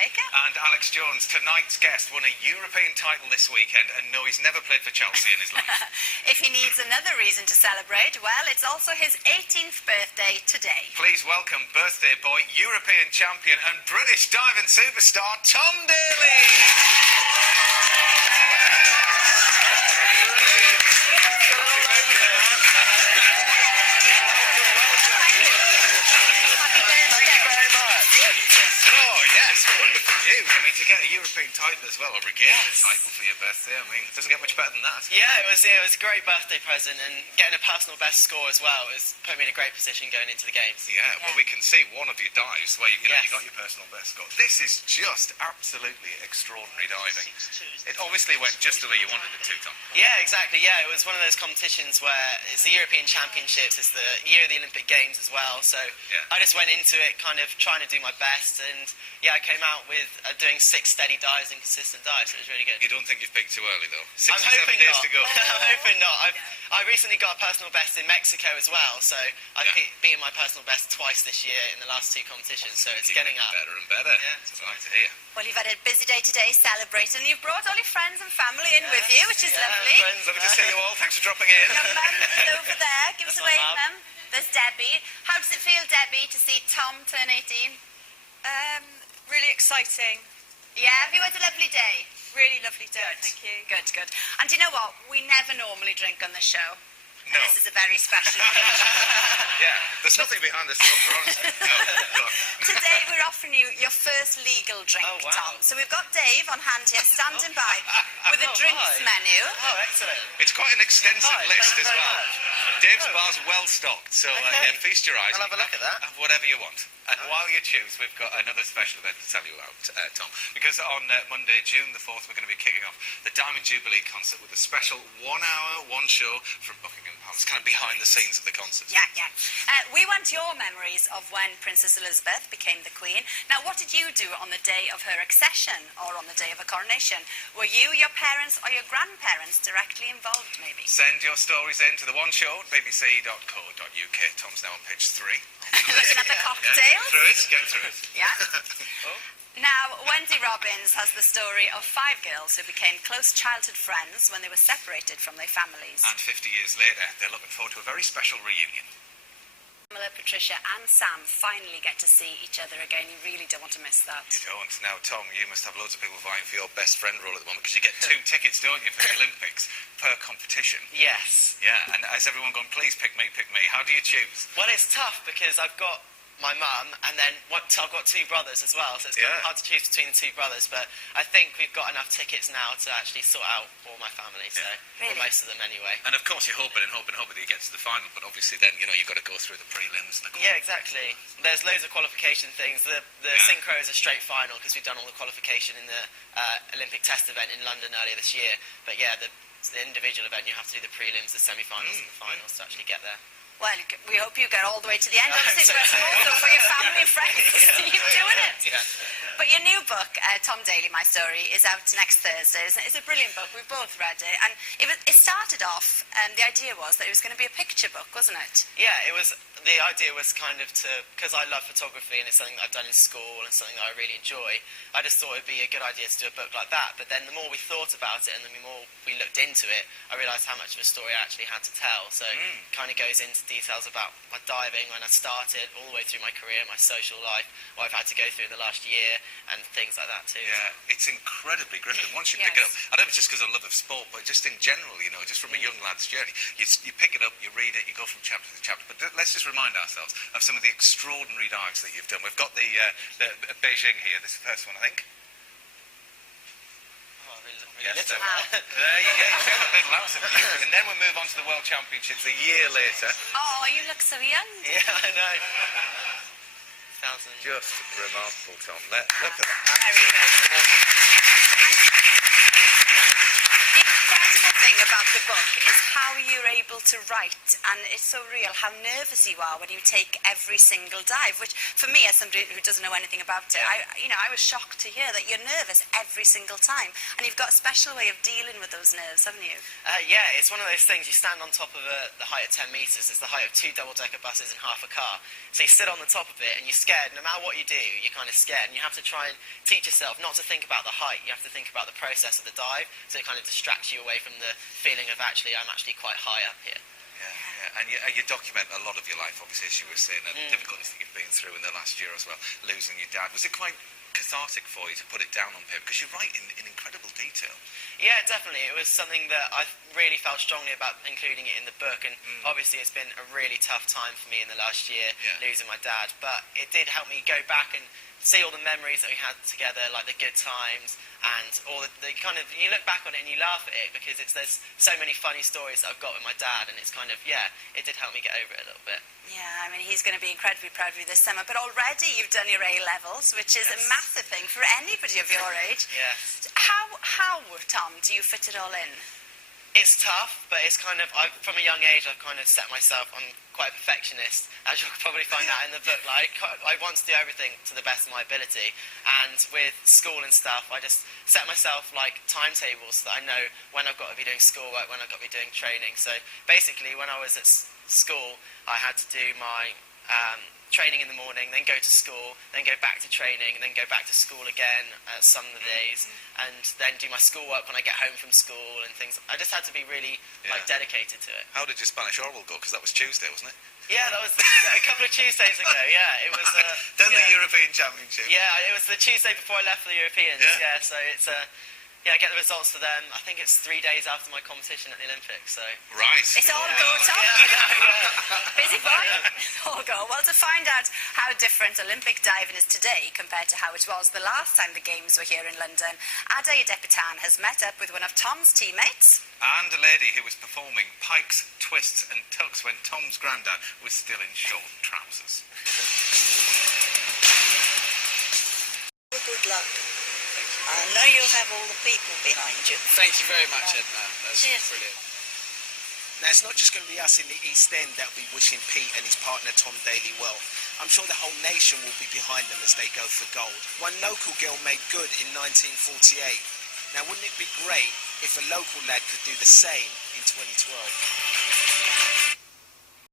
Baker. And Alex Jones, tonight's guest, won a European title this weekend, and no, he's never played for Chelsea in his life. If he needs another reason to celebrate, well, it's also his 18th birthday today. Please welcome birthday boy, European champion and British diving superstar, Tom Daley. I mean, to get a European title as well, or regain a title for your birthday, I mean, it doesn't get much better than that. Yeah, it was a great birthday present, and getting a personal best score as well has put me in a great position going into the games. Yeah, well, we can see one of your dives where you got your personal best score. This is just absolutely extraordinary diving. It obviously went just the way you wanted it to, Tom. Yeah, exactly. Yeah, it was one of those competitions where it's the European Championships, it's the year of the Olympic Games as well. So I just went into it kind of trying to do my best, and yeah, I came out with doing 6 steady dives and consistent dives, so it was really good. You don't think you've peaked too early, though? 67 I'm hoping days not. to go. I'm hoping not. I recently got a personal best in Mexico as well, so I've beaten my personal best twice this year in the last 2 competitions, so it's getting up. Better and better. Yeah, it's nice to hear. Well, you've had a busy day today celebrating. You've brought all your friends and family in with you, which is lovely. Friends, let me just say you all. Thanks for dropping in. Your mum is over there. Give us a wave, Mum. There's Debbie. How does it feel, Debbie, to see Tom turn 18? Really exciting. Yeah, have you had a lovely day? Really lovely day, thank you. Good, good. And do you know what? We never normally drink on the show. No. This is a very special occasion. Yeah, there's nothing behind this sofa, honestly. No. Today we're offering you your first legal drink, Tom. So we've got Dave on hand here, standing by, with a drinks menu. Oh, excellent. It's quite an extensive list as well. Dave's bar's well stocked, so feast your eyes. I'll have a look at that. Have whatever you want. And while you choose, we've got another special event to tell you about, Tom. Because on Monday, June the 4th, we're going to be kicking off the Diamond Jubilee concert with a special 1-hour, 1 show from Buckingham Palace, kind of behind the scenes of the concert. Yeah, yeah. We want your memories of when Princess Elizabeth became the Queen. Now, what did you do on the day of her accession or on the day of her coronation? Were you, your parents, or your grandparents directly involved, maybe? Send your stories in to the One Show at bbc.co.uk. Tom's now on page 3. Looking at the cocktails. Get through it. Yeah. Now, Wendy Robbins has the story of 5 girls who became close childhood friends when they were separated from their families. And 50 years later, they're looking forward to a very special reunion. Pamela, Patricia and Sam finally get to see each other again. You really don't want to miss that. You don't. Now, Tom, you must have loads of people vying for your best friend role at the moment, because you get 2 tickets, don't you, for the Olympics per competition? Yes. Yeah, and has everyone gone, please pick me, pick me? How do you choose? Well, it's tough because I've got my mum, and then I've got 2 brothers as well, so it's kind of hard to choose between the 2 brothers, but I think we've got enough tickets now to actually sort out all my family, so Really? most of them anyway. And of course you're hoping that you get to the final, but obviously then, you know, you've got to go through the prelims and the Yeah, exactly. There's loads of qualification things. The synchro is a straight final because we've done all the qualification in the Olympic test event in London earlier this year, but yeah, the individual event you have to do the prelims, the semi-finals and the finals to actually get there. Well, we hope you get all the way to the end, obviously, but also for your family and friends to see you doing it. Yeah. But your new book, Tom Daley, My Story, is out next Thursday, isn't it? It's a brilliant book. We've both read it. And it started off, the idea was that it was going to be a picture book, wasn't it? Yeah, the idea was kind of because I love photography and it's something that I've done in school and something that I really enjoy, I just thought it would be a good idea to do a book like that. But then the more we thought about it and the more we looked into it, I realised how much of a story I actually had to tell. So it kind of goes into details about my diving, when I started, all the way through my career, my social life, what I've had to go through in the last year, and things like that too. Yeah, it's incredibly gripping. Once you pick it up, I don't know if it's just because of love of sport, but just in general, you know, just from a young lad's journey, you pick it up, you read it, you go from chapter to chapter. But let's just remind ourselves of some of the extraordinary dives that you've done. We've got the Beijing here. This is the first one, I think. Yes, there you go. You feel a bit lots of beauty. And then we move on to the World Championships a year later. Oh, you look so young. Yeah, I know. Just remarkable, Tom. Look at that. Very good. The incredible thing thing about the book is how you're able to write, and it's so real how nervous you are when you take every single dive, which for me, as somebody who doesn't know anything about it, I was shocked to hear that you're nervous every single time, and you've got a special way of dealing with those nerves, haven't you? Yeah, it's one of those things. You stand on top of the height of 10 metres. It's the height of 2 double-decker buses and half a car. So you sit on the top of it and you're scared. No matter what you do, you're kind of scared. And you have to try and teach yourself not to think about the height. You have to think about the process of the dive. So it kind of distracts you away from the feeling of I'm actually quite high up here. Yeah. And you document a lot of your life, obviously, as you were saying, the difficulties that you've been through in the last year as well, losing your dad. Was it quite cathartic for you to put it down on paper? Because you write in incredible detail. Yeah, definitely. It was something that I really felt strongly about including it in the book, and obviously it's been a really tough time for me in the last year, losing my dad, but it did help me go back and see all the memories that we had together, like the good times, and all the kind of, you look back on it and you laugh at it, because there's so many funny stories that I've got with my dad, and it's kind of, it did help me get over it a little bit. Yeah, I mean, he's going to be incredibly proud of you this summer, but already you've done your A-levels, which is a massive thing for anybody of your age. Yes. How, Tom, do you fit it all in? It's tough, but it's kind of, from a young age, I've kind of set myself, I'm quite a perfectionist, as you'll probably find out in the book. Like, I want to do everything to the best of my ability, and with school and stuff, I just set myself, like, timetables that I know when I've got to be doing schoolwork, when I've got to be doing training. So, basically, when I was at school, I had to do my training in the morning, then go to school, then go back to training, and then go back to school again some of the days, and then do my schoolwork when I get home from school and things. I just had to be really dedicated to it. How did your Spanish oral go? Because that was Tuesday, wasn't it? Yeah, that was a couple of Tuesdays ago. Yeah, it was. Then the European Championship. Yeah, it was the Tuesday before I left for the Europeans. Yeah, so it's I get the results for them. I think it's 3 days after my competition at the Olympics. So right. It's all go, Tom. Busy boy. All go. Well, to find out how different Olympic diving is today compared to how it was the last time the Games were here in London, Ade Depitan has met up with one of Tom's teammates. And a lady who was performing pikes, twists and tucks when Tom's granddad was still in short trousers. Good luck. I know you'll have all the people behind you. Thank you very much, Edna. That's Cheers. brilliant. Now, it's not just going to be us in the East End that will be wishing Pete and his partner Tom Daley well. I'm sure the whole nation will be behind them as they go for gold. One local girl made good in 1948. Now, wouldn't it be great if a local lad could do the same in 2012?